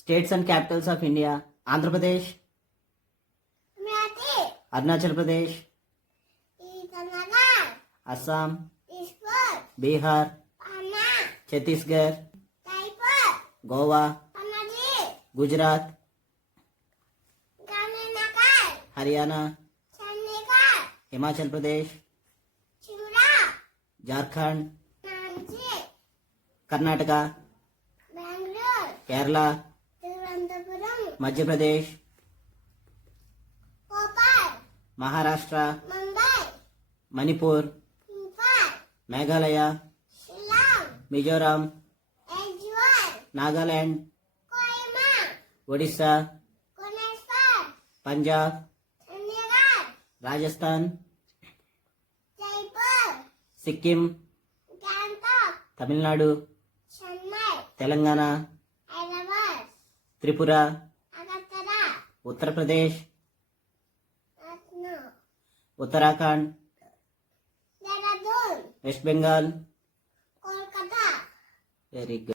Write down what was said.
States and capitals of India: Andhra Pradesh, Arunachal Pradesh, Assam, Bihar, Chhattisgarh, Goa, Gujarat, Haryana, Himachal Pradesh, Jharkhand, Karnataka, Kerala, Madhya Pradesh, Maharashtra, Manipur, Meghalaya, Mizoram, Nagaland, Odisha, Punjab, Rajasthan, Sikkim, Tamil Nadu, Telangana, Tripura, Uttar Pradesh, Uttarakhand, West Bengal. Very good.